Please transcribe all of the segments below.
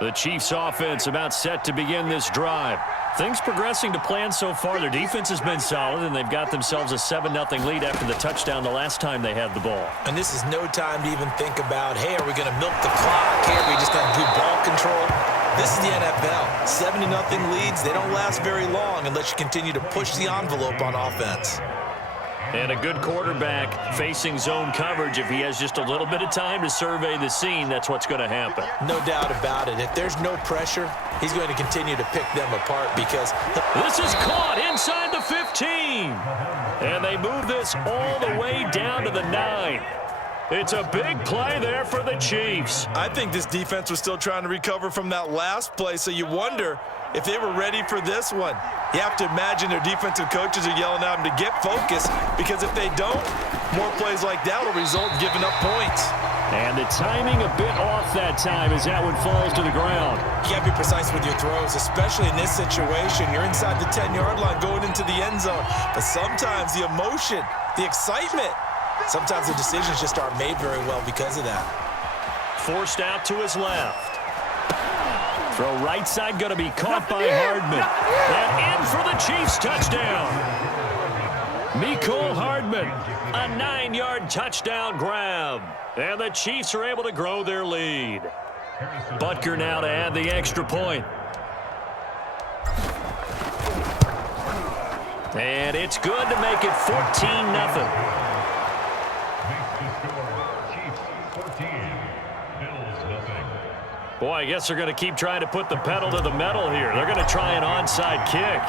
The Chiefs offense about set to begin this drive. Things progressing to plan so far. Their defense has been solid, and they've got themselves a 7-0 lead after the touchdown the last time they had the ball. And this is no time to even think about, hey, are we going to milk the clock? Hey, are we just going to do ball control? This is the NFL. 70-0 leads, they don't last very long unless you continue to push the envelope on offense. And a good quarterback facing zone coverage. If he has just a little bit of time to survey the scene, that's what's going to happen. No doubt about it. If there's no pressure, he's going to continue to pick them apart because... This is caught inside the 15. And they move this all the way down to the 9. It's a big play there for the Chiefs. I think this defense was still trying to recover from that last play, so you wonder if they were ready for this one. You have to imagine their defensive coaches are yelling at them to get focused, because if they don't, more plays like that will result in giving up points. And the timing a bit off that time as that one falls to the ground. You got to be precise with your throws, especially in this situation. You're inside the 10-yard line going into the end zone. But sometimes the emotion, the excitement, sometimes the decisions just aren't made very well because of that. Forced out to his left. Throw right side going to be caught by Hardman. And in for the Chiefs touchdown. Mecole Hardman, a 9-yard touchdown grab. And the Chiefs are able to grow their lead. Butker now to add the extra point. And it's good to make it 14-0. Boy, I guess they're going to keep trying to put the pedal to the metal here. They're going to try an onside kick.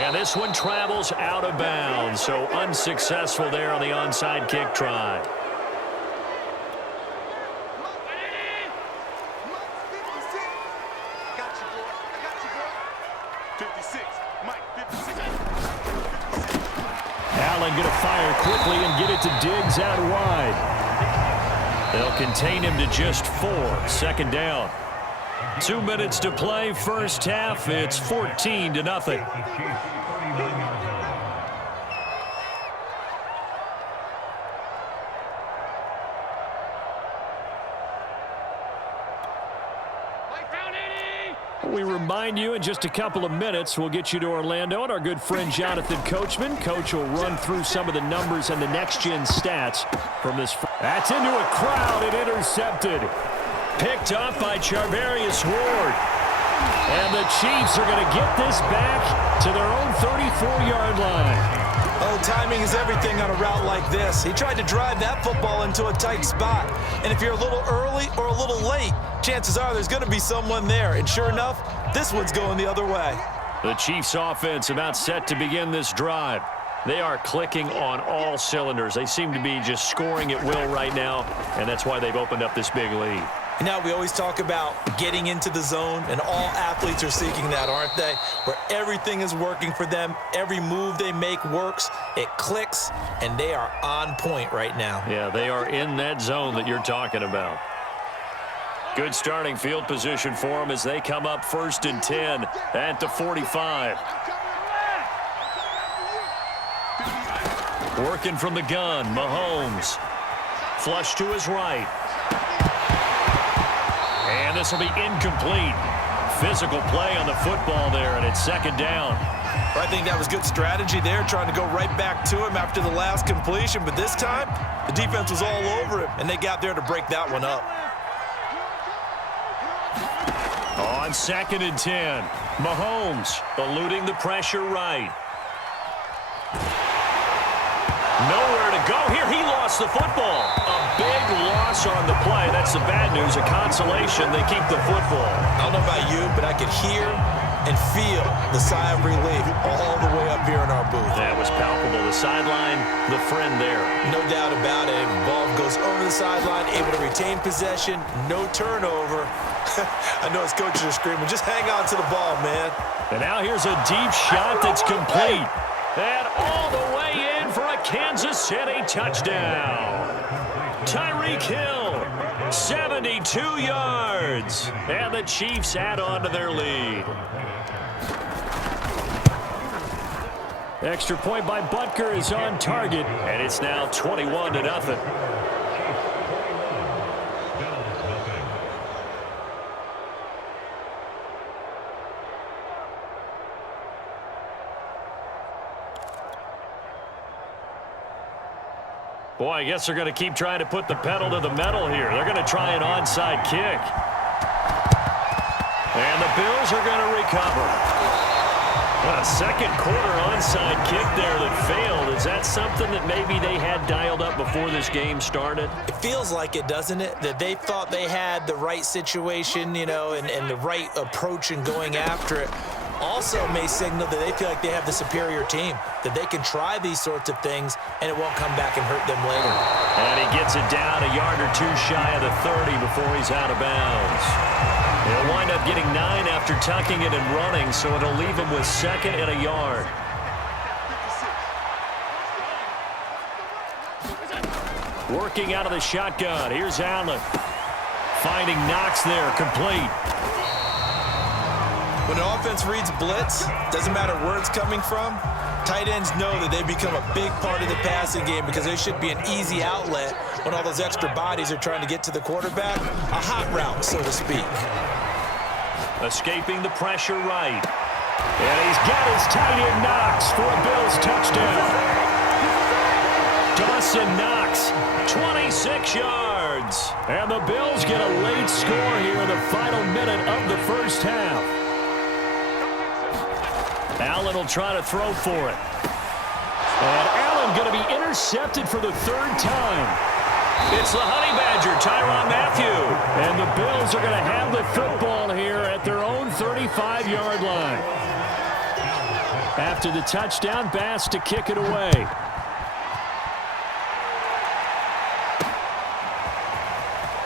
And this one travels out of bounds, so unsuccessful there on the onside kick try. Allen going to fire quickly and get it to Diggs out wide. They'll contain him to just 4. Second down. 2 minutes to play, first half. It's 14-0. We remind you in just a couple of minutes we'll get you to Orlando and our good friend Jonathan Coachman. Coach will run through some of the numbers and the next-gen stats from this. That's into a crowd and intercepted. Picked up by Charvarius Ward. And the Chiefs are going to get this back to their own 34-yard line. Oh, timing is everything on a route like this. He tried to drive that football into a tight spot. And if you're a little early or a little late, chances are there's going to be someone there. And sure enough, this one's going the other way. The Chiefs offense about set to begin this drive. They are clicking on all cylinders. They seem to be just scoring at will right now, and that's why they've opened up this big lead. And now we always talk about getting into the zone, and all athletes are seeking that, aren't they? Where everything is working for them, every move they make works, it clicks, and they are on point right now. Yeah, they are in that zone that you're talking about. Good starting field position for them as they come up 1st and 10 at the 45. Working from the gun, Mahomes. Flush to his right. And this will be incomplete. Physical play on the football there, and it's 2nd down. I think that was good strategy there, trying to go right back to him after the last completion. But this time, the defense was all over him, and they got there to break that one up. On 2nd and 10, Mahomes eluding the pressure right. Nowhere to go here. He lost the football. A big loss on the play. That's the bad news. A consolation. They keep the football. I don't know about you, but I could hear and feel the sigh of relief all the way up here in our booth. That was palpable. The sideline, the friend there. No doubt about it. Ball goes over the sideline, able to retain possession, no turnover. I know his coaches are screaming, just hang on to the ball, man. And now here's a deep shot that's complete. And all the way in for a Kansas City touchdown. Tyreek Hill, 72 yards. And the Chiefs add on to their lead. Extra point by Butker is on target, and it's now 21-0. Boy, I guess they're going to keep trying to put the pedal to the metal here. They're going to try an onside kick. And the Bills are going to recover. A second quarter onside kick there that failed. Is that something that maybe they had dialed up before this game started? It feels like it, doesn't it? That they thought they had the right situation, you know, and the right approach in going after it. Also may signal that they feel like they have the superior team, that they can try these sorts of things and it won't come back and hurt them later. And he gets it down a yard or two shy of the 30 before he's out of bounds. He'll wind up getting 9 after tucking it and running, so it'll leave him with 2nd and a yard. Working out of the shotgun. Here's Allen. Finding Knox there, complete. When an offense reads blitz, doesn't matter where it's coming from, tight ends know that they become a big part of the passing game because they should be an easy outlet when all those extra bodies are trying to get to the quarterback. A hot route, so to speak. Escaping the pressure right. And he's got his tight end Knox for a Bills touchdown. Dawson Knox, 26 yards. And the Bills get a late score here in the final minute of the first half. Allen will try to throw for it. And Allen going to be intercepted for the 3rd time. It's the Honey Badger, Tyrann Mathieu. And the Bills are going to have the football here at their own 35-yard line. After the touchdown, Bass to kick it away.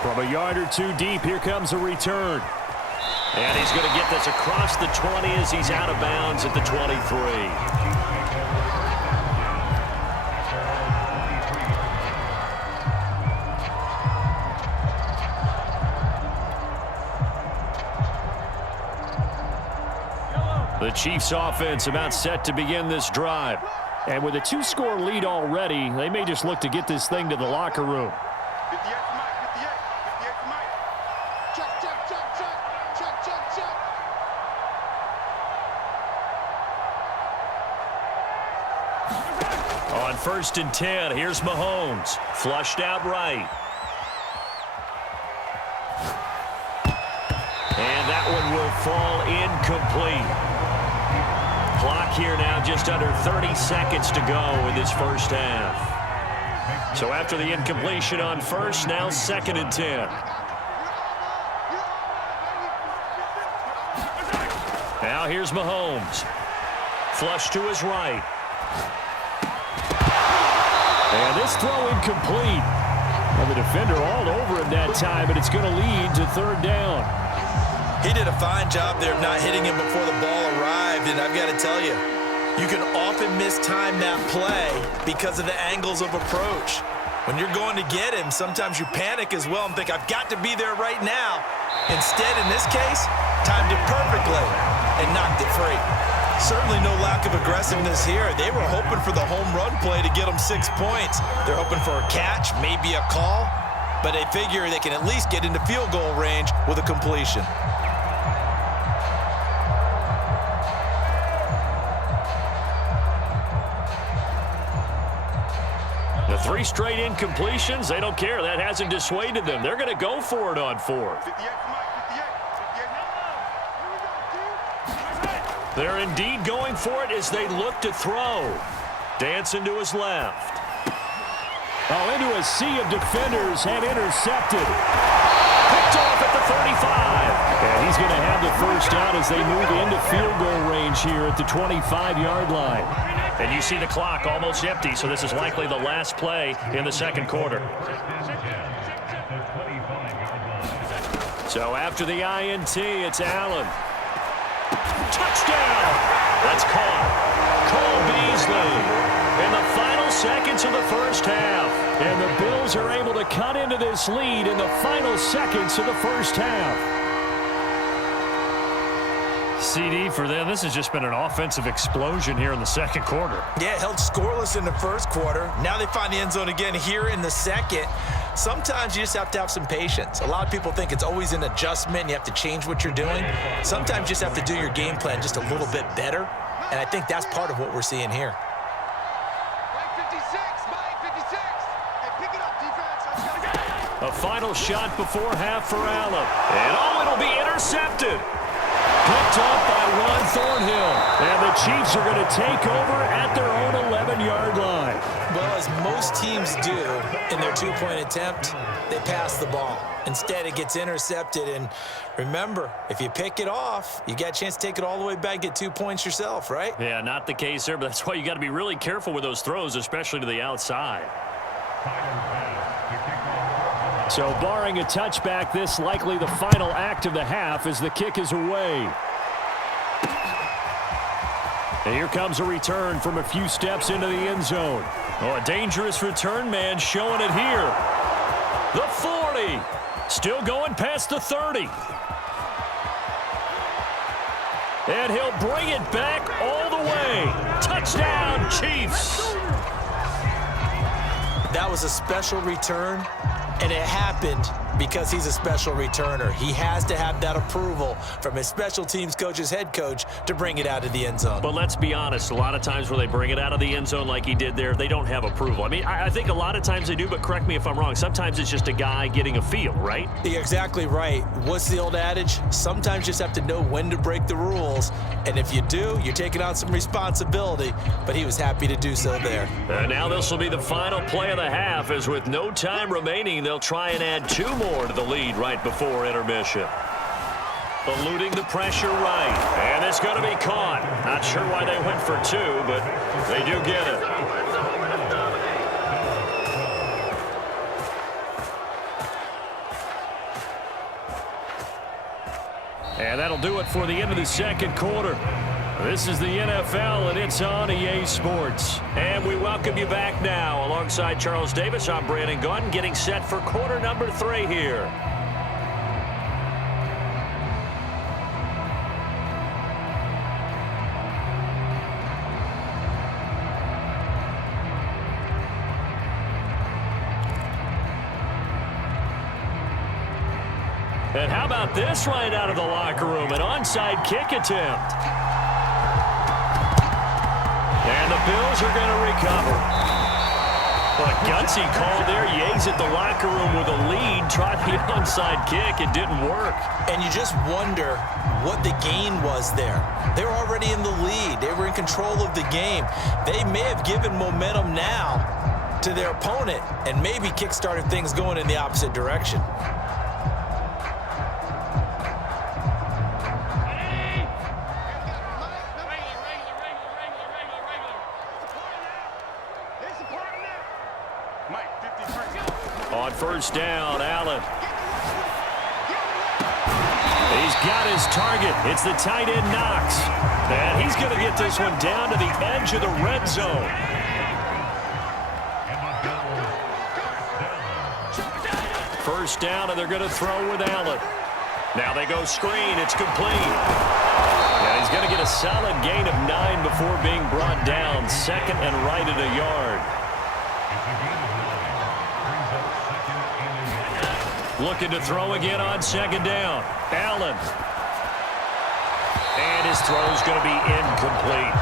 From a yard or two deep, here comes a return. And he's going to get this across the 20 as he's out of bounds at the 23. The Chiefs offense about set to begin this drive. And with a 2-score lead already, they may just look to get this thing to the locker room. On 1st and 10, here's Mahomes. Flushed out right. And that one will fall incomplete. Clock here now just under 30 seconds to go in this first half. So after the incompletion on 1st, now 2nd and 10. Now here's Mahomes. Flush to his right. And this throw incomplete. And the defender all over him that time, but it's going to lead to 3rd down. He did a fine job there of not hitting him before the ball arrived, and I've got to tell you, you can often mistime that play because of the angles of approach. When you're going to get him, sometimes you panic as well and think, I've got to be there right now. Instead, in this case, timed it perfectly and knocked it free. Certainly no lack of aggressiveness here. They were hoping for the home run play to get them 6 points. They're hoping for a catch, maybe a call, but they figure they can at least get into field goal range with a completion. The 3 straight incompletions, they don't care. That hasn't dissuaded them. They're going to go for it on 4th. They're indeed going for it as they look to throw. Dancing to his left. Oh, into a sea of defenders and intercepted. Picked off at the 35. And he's going to have the first down as they move into field goal range here at the 25-yard line. And you see the clock almost empty, so this is likely the last play in the 2nd quarter. So after the INT, it's Allen. Touchdown! That's caught. Cole Beasley in the final seconds of the first half. And the Bills are able to cut into this lead in the final seconds of the first half. CD for them, this has just been an offensive explosion here in the 2nd quarter. Yeah, held scoreless in the 1st quarter. Now they find the end zone again here in the 2nd. Sometimes you just have to have some patience. A lot of people think it's always an adjustment. You have to change what you're doing. Sometimes you just have to do your game plan just a little bit better. And I think that's part of what we're seeing here. A final shot before half for Allen. And it'll be intercepted. Picked up by Ron Thornhill. And the Chiefs are going to take over at their own 11-yard line. Well, as most teams do in their two-point attempt, they pass the ball. Instead, it gets intercepted. And remember, if you pick it off, you got a chance to take it all the way back, get 2 points yourself, right? Yeah, not the case there, but that's why you got to be really careful with those throws, especially to the outside. So barring a touchback, this likely the final act of the half as the kick is away. And here comes a return from a few steps into the end zone. Oh, a dangerous return man showing it here. The 40. Still going past the 30. And he'll bring it back all the way. Touchdown, Chiefs. That was a special return, and it happened because he's a special returner. He has to have that approval from his special teams coach's head coach to bring it out of the end zone. But let's be honest, a lot of times when they bring it out of the end zone like he did there, they don't have approval. I mean, I think a lot of times they do, but correct me if I'm wrong. Sometimes it's just a guy getting a feel, right? You're exactly right. What's the old adage? Sometimes you just have to know when to break the rules, and if you do, you're taking on some responsibility, but he was happy to do so there. And now this will be the final play of the half, as with no time remaining, they'll try and add 2 more to the lead right before intermission. Eluding the pressure right, and it's going to be caught. Not sure why they went for 2, but they do get it. And that'll do it for the end of the second quarter. This is the NFL, and it's on EA Sports. And we welcome you back now. Alongside Charles Davis, I'm Brandon Gaudin, getting set for quarter number 3 here. And how about this right out of the locker room? An onside kick attempt. And the Bills are going to recover. Well, a gutsy call there. Yates at the locker room with a lead. Tried the onside kick. It didn't work. And you just wonder what the gain was there. They were already in the lead. They were in control of the game. They may have given momentum now to their opponent and maybe kick-started things going in the opposite direction. On first down, Allen. He's got his target. It's the tight end, Knox. And he's going to get this one down to the edge of the red zone. First down, and they're going to throw with Allen. Now they go screen. It's complete. And he's going to get a solid gain of 9 before being brought down. Second and right at a yard. Looking to throw again on second down. Allen. And his throw's going to be incomplete.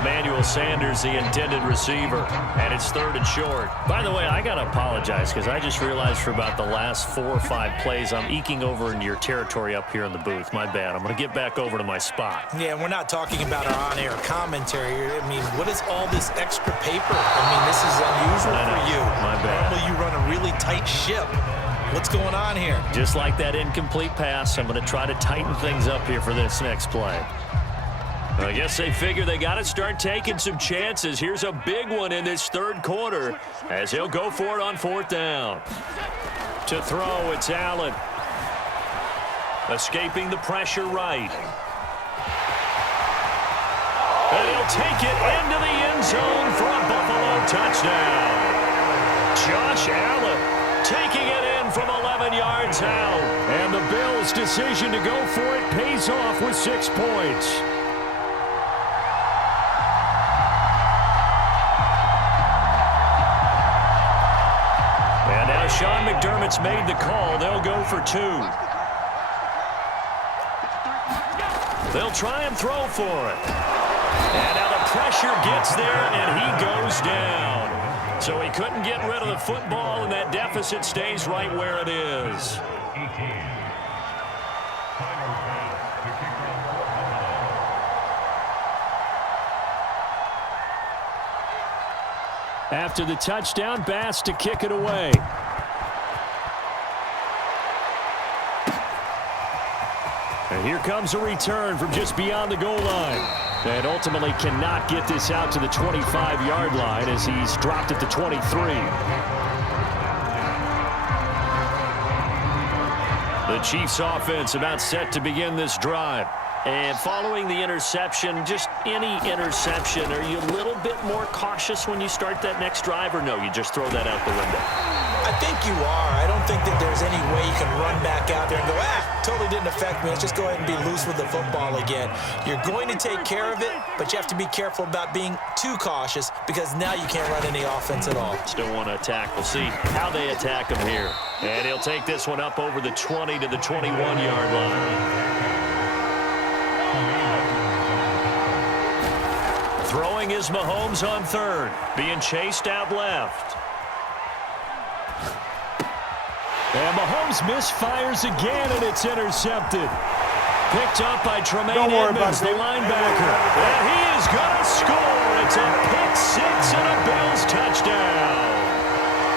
Emmanuel Sanders, the intended receiver. And it's 3rd and short. By the way, I got to apologize because I just realized for about the last 4 or 5 plays, I'm eking over into your territory up here in the booth. My bad. I'm going to get back over to my spot. Yeah, we're not talking about our on-air commentary. I mean, what is all this extra paper? I mean, this is unusual for you. My bad. Normally you run a really tight ship. What's going on here? Just like that incomplete pass, I'm going to try to tighten things up here for this next play. I guess they figure they got to start taking some chances. Here's a big one in this 3rd quarter as he'll go for it on 4th down. To throw, it's Allen. Escaping the pressure right. And he'll take it into the end zone for a Buffalo touchdown. Josh Allen taking it in from 11 yards out. And the Bills' decision to go for it pays off with 6 points. And now Sean McDermott's made the call. They'll go for 2. They'll try and throw for it. And now the pressure gets there, and he goes down. So he couldn't get rid of the football, and that deficit stays right where it is. After the touchdown, Bass to kick it away. And here comes a return from just beyond the goal line. And ultimately cannot get this out to the 25-yard line as he's dropped at the 23. The Chiefs offense about set to begin this drive. And following the interception, just any interception, are you a little bit more cautious when you start that next drive, or no, you just throw that out the window? I think you are. I don't think that there's any way you can run back out there and go, totally didn't affect me. Let's just go ahead and be loose with the football again. You're going to take care of it, but you have to be careful about being too cautious because now you can't run any offense at all. Still want to attack. We'll see how they attack him here. And he'll take this one up over the 20 to the 21-yard line. Throwing is Mahomes on third, being chased out left. And Mahomes misfires again, and it's intercepted. Picked up by Tremaine Edmonds, the linebacker. And he is going to score. It's a pick six and a Bills touchdown.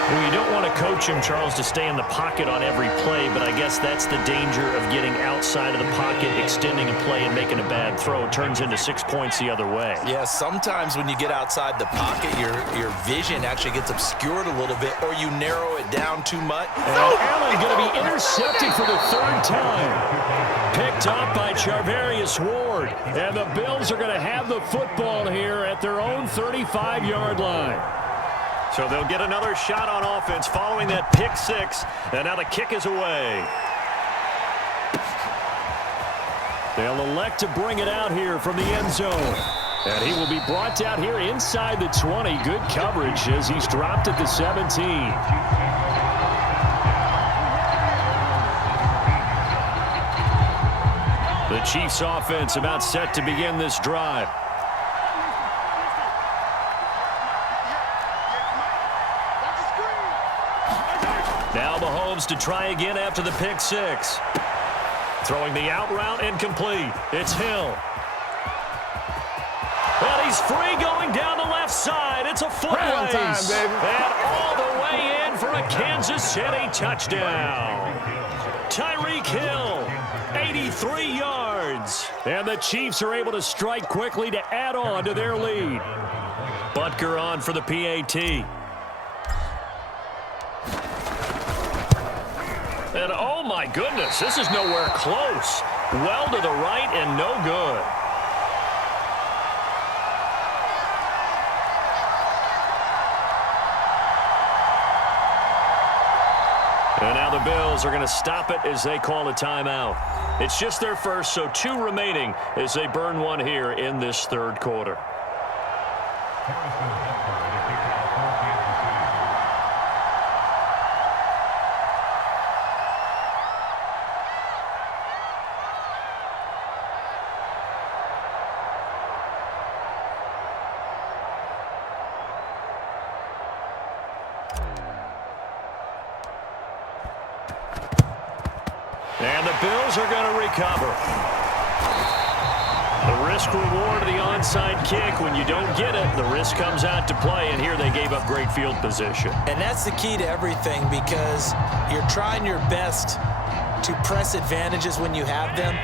Well, you don't want to coach him, Charles, to stay in the pocket on every play, but I guess that's the danger of getting outside of the pocket, extending a play, and making a bad throw. It turns into 6 points the other way. Yeah, sometimes when you get outside the pocket, your vision actually gets obscured a little bit, or you narrow it down too much. And Allen going to be intercepted for the third time. Picked up by Charvarius Ward. And the Bills are going to have the football here at their own 35-yard line. So they'll get another shot on offense following that pick six. And now the kick is away. They'll elect to bring it out here from the end zone. And he will be brought down here inside the 20. Good coverage as he's dropped at the 17. The Chiefs offense about set to begin this drive. Now Mahomes to try again after the pick six. Throwing the out route incomplete. It's Hill. And he's free going down the left side. It's a foot race. And all the way in for a Kansas City touchdown. Tyreek Hill, 83 yards. And the Chiefs are able to strike quickly to add on to their lead. Butker on for the PAT. And oh my goodness, this is nowhere close. Well to the right and no good. And now the Bills are going to stop it as they call a timeout. It's just their first, so 2 remaining as they burn one here in this third quarter. And the Bills are going to recover. The risk-reward of the onside kick. When you don't get it, the risk comes out to play, and here they gave up great field position. And that's the key to everything because you're trying your best to press advantages when you have them,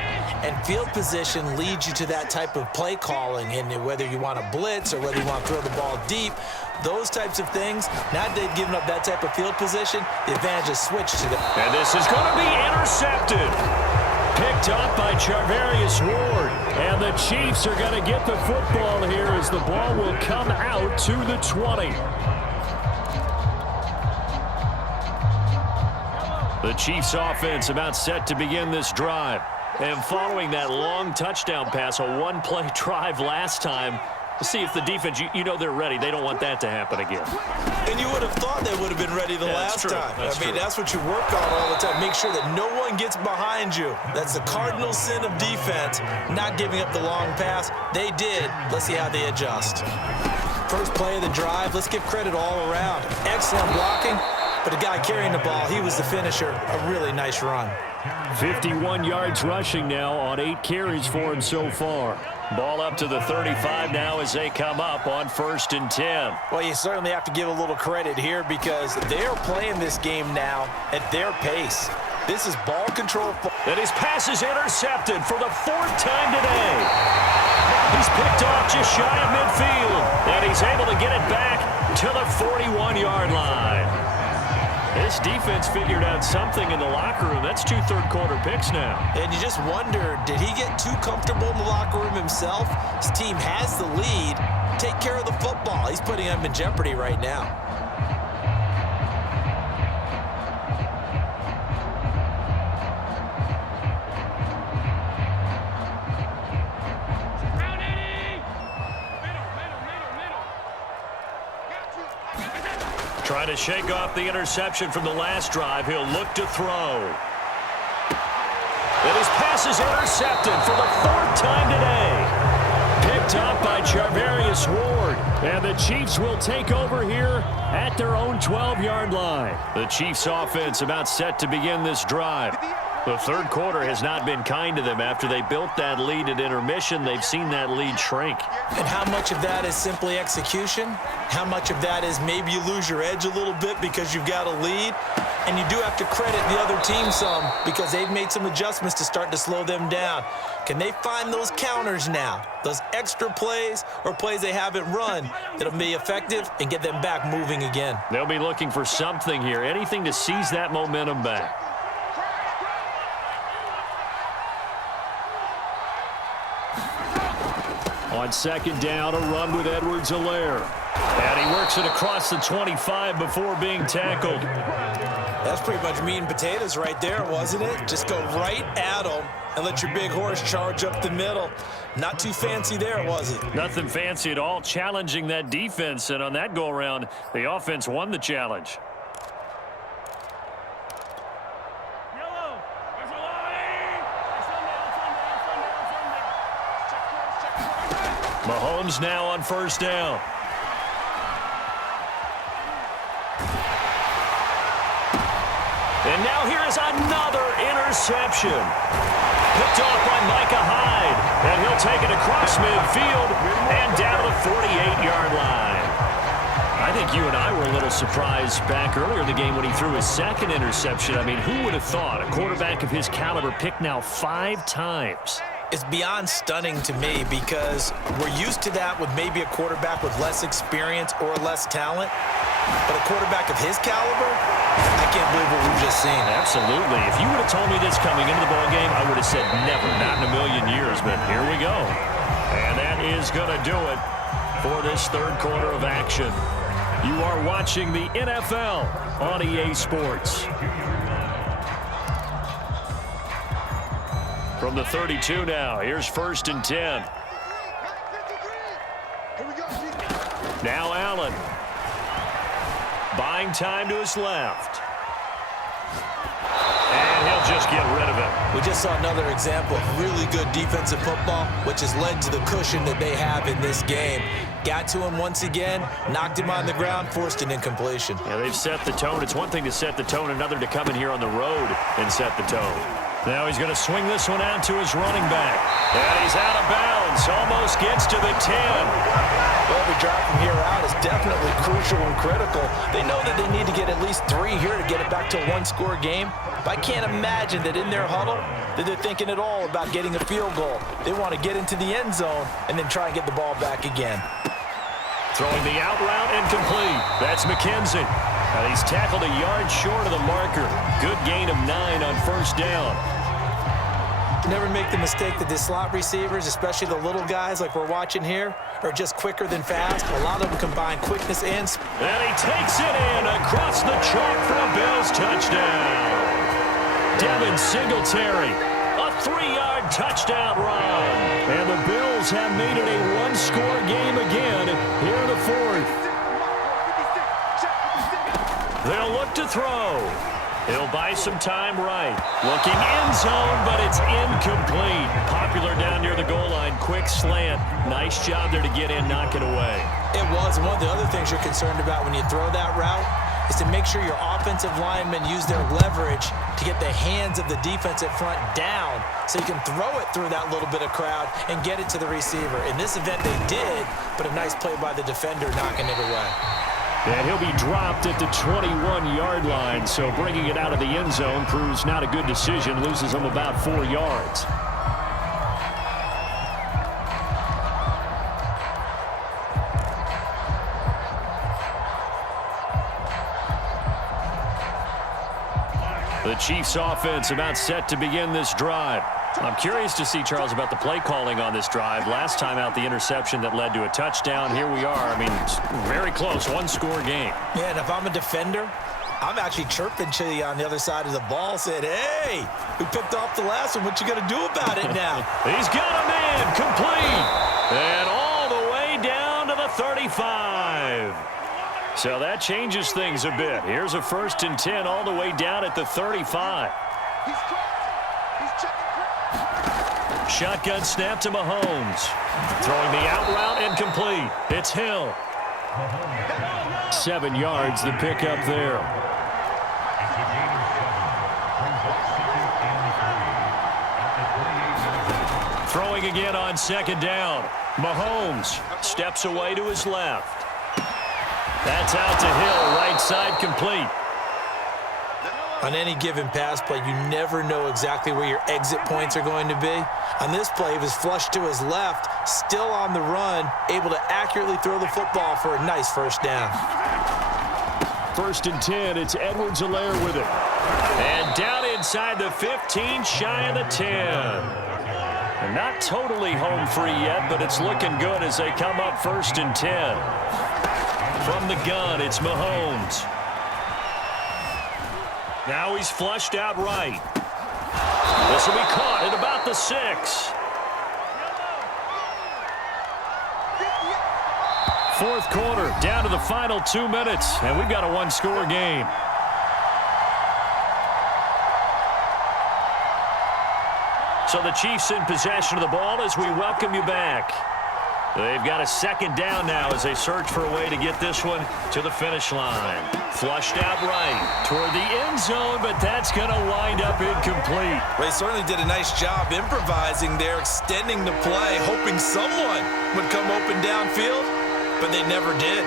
and field position leads you to that type of play calling, and whether you want to blitz or whether you want to throw the ball deep, those types of things. Now they've given up that type of field position, the advantage is switched to them. And this is going to be intercepted. Picked up by Charvarius Ward. And the Chiefs are going to get the football here as the ball will come out to the 20. The Chiefs offense about set to begin this drive. And following that long touchdown pass, a one-play drive last time, to see if the defense, you know they're ready. They don't want that to happen again. And you would have thought they would have been ready the last time. I mean, that's what you work on all the time. Make sure that no one gets behind you. That's the cardinal sin of defense, not giving up the long pass. They did. Let's see how they adjust. First play of the drive, let's give credit all around. Excellent blocking, but the guy carrying the ball, he was the finisher. A really nice run. 51 yards rushing now on 8 carries for him so far. Ball up to the 35 now as they come up on 1st and 10. Well, you certainly have to give a little credit here because they're playing this game now at their pace. This is ball control. And his pass is intercepted for the 4th time today. He's picked off just shy of midfield, and he's able to get it back to the 41-yard line. This defense figured out something in the locker room. That's 2 third-quarter picks now. And you just wonder, did he get too comfortable in the locker room himself? His team has the lead. Take care of the football. He's putting them in jeopardy right now. Trying to shake off the interception from the last drive. He'll look to throw. And his pass is intercepted for the 4th time today. Picked up by Charvarius Ward. And the Chiefs will take over here at their own 12-yard line. The Chiefs offense about set to begin this drive. The third quarter has not been kind to them. After they built that lead at intermission, they've seen that lead shrink. And how much of that is simply execution? How much of that is maybe you lose your edge a little bit because you've got a lead? And you do have to credit the other team some because they've made some adjustments to start to slow them down. Can they find those counters now, those extra plays or plays they haven't run that'll be effective and get them back moving again? They'll be looking for something here, anything to seize that momentum back. On 2nd down, a run with Edwards-Helaire. And he works it across the 25 before being tackled. That's pretty much meat and potatoes right there, wasn't it? Just go right at them and let your big horse charge up the middle. Not too fancy there, was it? Nothing fancy at all, challenging that defense. And on that go-around, the offense won the challenge. Mahomes now on 1st down. And now here is another interception. Picked off by Micah Hyde. And he'll take it across midfield and down to the 48-yard line. I think you and I were a little surprised back earlier in the game when he threw his 2nd interception. I mean, who would have thought a quarterback of his caliber picked now 5 times? It's beyond stunning to me because we're used to that with maybe a quarterback with less experience or less talent. But a quarterback of his caliber, I can't believe what we've just seen. Absolutely. If you would have told me this coming into the ballgame, I would have said never, not in a million years. But here we go. And that is going to do it for this third quarter of action. You are watching the NFL on EA Sports. From the 32 now, here's 1st and 10. Now Allen. Buying time to his left. And he'll just get rid of it. We just saw another example of really good defensive football, which has led to the cushion that they have in this game. Got to him once again, knocked him on the ground, forced an incompletion. Yeah, they've set the tone. It's one thing to set the tone, another to come in here on the road and set the tone. Now he's going to swing this one out to his running back. And he's out of bounds. Almost gets to the 10. Well, every drive from here out is definitely crucial and critical. They know that they need to get at least 3 here to get it back to a one-score game. But I can't imagine that in their huddle that they're thinking at all about getting a field goal. They want to get into the end zone and then try and get the ball back again. Throwing the out route incomplete. That's McKenzie. And he's tackled a yard short of the marker. Good gain of 9 on 1st down. Never make the mistake that the slot receivers, especially the little guys like we're watching here, are just quicker than fast. A lot of them combine quickness and speed. And he takes it in across the chalk for a Bills touchdown. Devin Singletary, a 3-yard touchdown run. And the Bills have made it a one-score game again here in the 4th. They'll look to throw. He'll buy some time right. Looking end zone, but it's incomplete. Popular down near the goal line. Quick slant. Nice job there to get in, knock it away. It was. One of the other things you're concerned about when you throw that route is to make sure your offensive linemen use their leverage to get the hands of the defensive front down so you can throw it through that little bit of crowd and get it to the receiver. In this event, they did, but a nice play by the defender knocking it away. And he'll be dropped at the 21-yard line, so bringing it out of the end zone proves not a good decision, loses him about 4 yards. The Chiefs offense about set to begin this drive. I'm curious to see, Charles, about the play calling on this drive. Last time out, the interception that led to a touchdown. Here we are. I mean, it's very close, one-score game. Yeah, and if I'm a defender, I'm actually chirping Chili on the other side of the ball, saying, hey, we picked off the last one. What you going to do about it now? He's got a man, complete. And all the way down to the 35. So that changes things a bit. Here's a 1st and 10 all the way down at the 35. Shotgun snap to Mahomes. Throwing the out route and complete. It's Hill. 7 yards, the pickup there. Throwing again on 2nd down. Mahomes steps away to his left. That's out to Hill, right side complete. On any given pass play, you never know exactly where your exit points are going to be. On this play, he was flushed to his left, still on the run, able to accurately throw the football for a nice 1st down. 1st and 10, it's Edwards-Helaire with it. And down inside the 15, shy of the 10. And not totally home free yet, but it's looking good as they come up 1st and 10. From the gun, it's Mahomes. Now he's flushed out right. This will be caught at about the 6. 4th quarter, down to the final 2 minutes, and we've got a one-score game. So the Chiefs in possession of the ball as we welcome you back. They've got a 2nd down now as they search for a way to get this one to the finish line. Flushed out right toward the end zone, but that's going to wind up incomplete. They certainly did a nice job improvising there, extending the play, hoping someone would come open downfield, but they never did.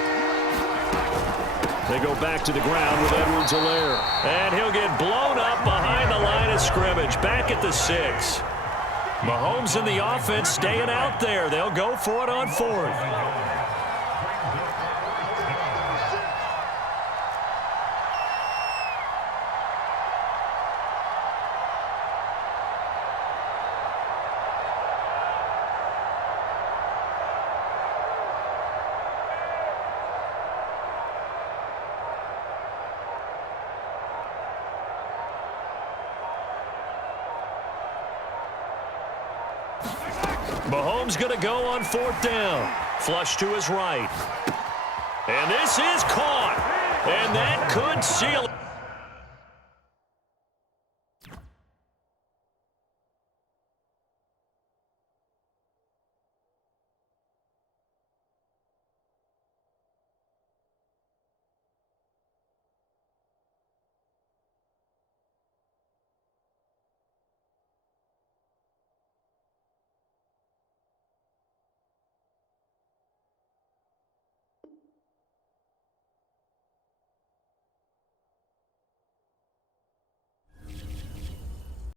They go back to the ground with Edwards-Helaire. And he'll get blown up behind the line of scrimmage, back at the 6. Mahomes and the offense staying out there. They'll go for it on 4th. Mahomes going to go on 4th down. Flush to his right. And this is caught. And that could seal it.